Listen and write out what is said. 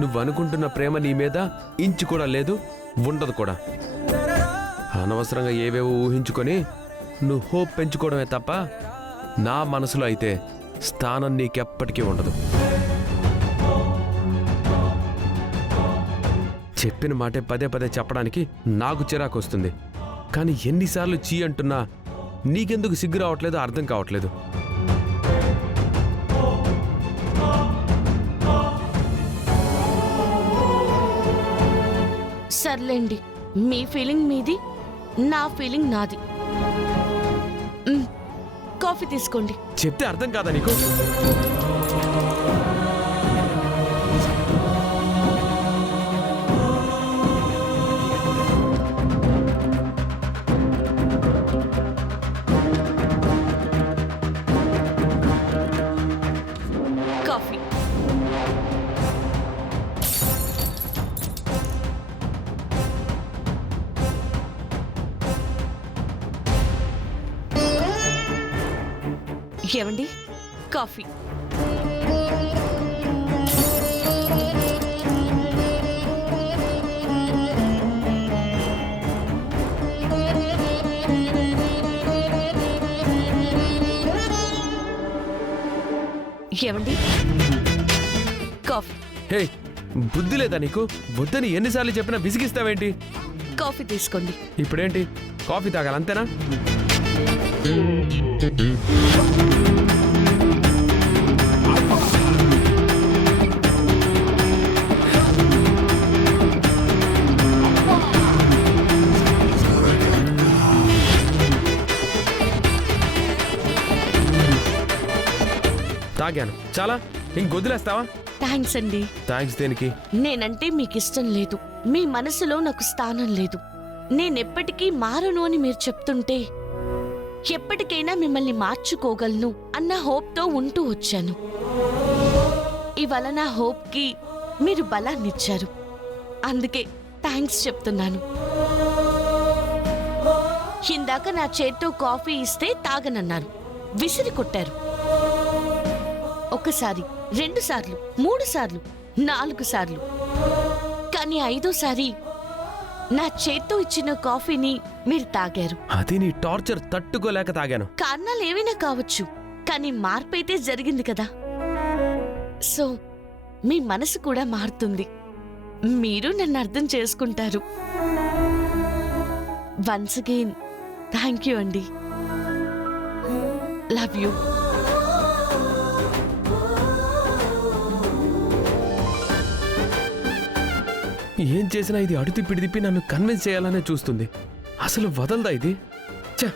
నువ్వనుకుంటున్న ప్రేమ నీ మీద ఇంచు కూడా లేదు, ఉండదు కూడా. అనవసరంగా ఏవేవో ఊహించుకొని నువ్వు హోప్ పెంచుకోవడమే తప్ప నా మనసులో అయితే స్థానం నీకెప్పటికీ ఉండదు. చెప్పిన మాటే పదే పదే చెప్పడానికి నాకు చిరాకు వస్తుంది. కానీ ఎన్నిసార్లు చీ అంటున్నా నీకెందుకు సిగ్గు రావట్లేదో అర్థం కావట్లేదు. సర్లేండి, మీ ఫీలింగ్ మీది, నా ఫీలింగ్ నాది. కాఫీ తీసుకోండి. చెప్తే అర్థం కాదా నీకు? కాఫీ. ఏమండి, కాఫీ. ఏమండి, కాఫీ. హే, బుద్ధి లేదా నీకు? బుద్ధిని ఎన్నిసార్లు చెప్పినా విసిగిస్తావేంటి? కాఫీ తీసుకోండి. ఇప్పుడేంటి, కాఫీ తాగాలి అంతేనా? తాగాను, చాలా. ఇంకొదిలేస్తావా? థ్యాంక్స్ అండి. థ్యాంక్స్ దేనికి? నేనంటే మీకు ఇష్టం లేదు, మీ మనసులో నాకు స్థానం లేదు, నేనెప్పటికీ మారను అని మీరు చెప్తుంటే ఎప్పటికైనా మిమ్మల్ని మార్చుకోగలను అన్న హోప్తో ఉంటూ వచ్చాను. ఇవాళ నా హోప్కి మీరు బలాన్నిచ్చారు. అందుకే థ్యాంక్స్ చెప్తున్నాను. ఇందాక నా చేత్తో కాఫీ ఇస్తే తాగనన్నారు, విసిరి కొట్టారు. ఒకసారి, 2 సార్లు, 3 సార్లు, 4 సార్లు. కానీ 5వ సారి నా చేత్తో ఇచ్చిన కాఫీని మీరు తాగారు. అది నీ టార్చర్ తట్టుకోలేక తాగాను. కారణాలు ఏవైనా కావచ్చు, కానీ మార్పైతే జరిగింది కదా. సో మీ మనసు కూడా మారుతుంది, మీరు నన్ను అర్థం చేసుకుంటారు. వన్స్ అగైన్ థ్యాంక్ యూ అండి. Love you. ఏం చేసినా ఇది అడుతిప్పి నన్ను కన్విన్స్ చేయాలనే చూస్తుంది. అసలు వదలదా ఇది? ఛ!